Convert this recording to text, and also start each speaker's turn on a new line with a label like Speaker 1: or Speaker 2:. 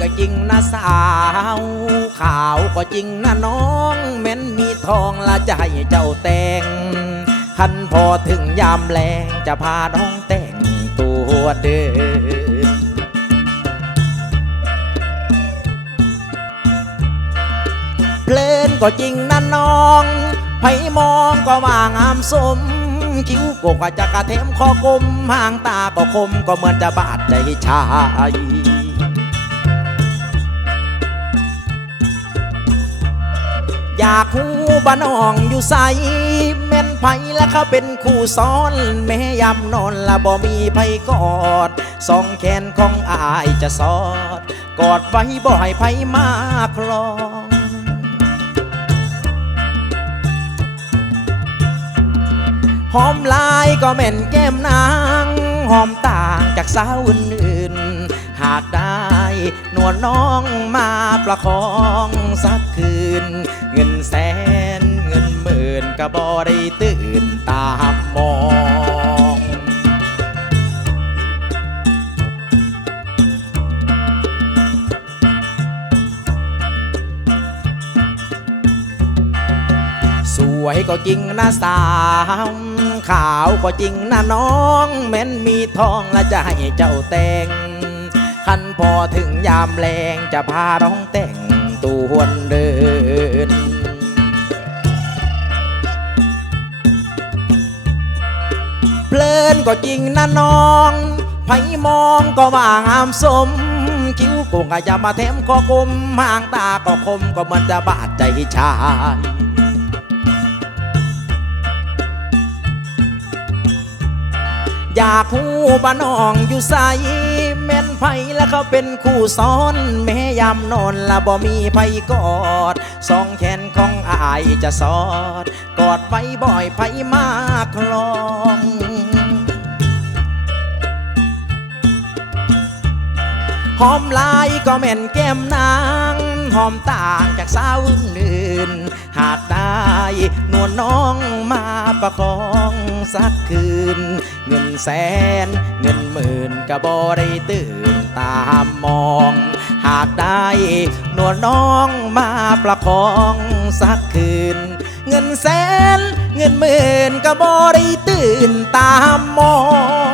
Speaker 1: ก็จริงนะสาวขาวก็จริงนะน้องแม้นมีทองละจะให้เจ้าแต่งคันพอถึงยามแลงจะพาน้องแต่งตัวเดินเพลินก็จริงนะน้องไผมองก็ว่างามสมคิ้วโกกว่าจะกระเทมคอกลมห่างตาก็คมก็เหมือนจะบาดใจชายากหูบ้านอองอยู่ใสแม่นไผและเขาเป็นคู่ซ้อน แม่ยำนอนละบ่มีไผกอดสองแขนของอายจะสอด กอดไว้บ่ให้ไผมาคลองหอมลายก็แม่นแก้มนางหอมต่างจากสาวอื่นหากได้หนวดน้องมาประคองสักคืน เงิน บ่ได้ตื่นตามมอง สวยก็จริงนะสาวขาวก็จริงนะน้องแม้นมีทองและจะให้เจ้าแต่งคันพอถึงยามแรงจะพาร้องแต่งตัววนเดิน ลินก็จริงนะน้องไผมองก็ว่างามสม คิ้วโกงก็อย่ามาแถมคอกลมห่างตาก็คมก็มือนจะบาดใจชายอยากหูบ้านน้องอยู่ใสแม่นไผแล้วเขาเป็นคู่ซ้อน แม่ยามนอนละบ่มีไผกอด สองแขนของอายจะสอด กอดไว้บ่อยไผมาคลอง หอมลายก็แม่นแก้มนางหอมต่างจากสาวอื่น หากได้นวลน้องมาประคองสักคืน เงินแสนเงินหมื่นก็บ่ได้ตื่นตามมอง หากได้นวลน้องมาประคองสักคืน เงินแสนเงินหมื่นก็บ่ได้ตื่นตามมอง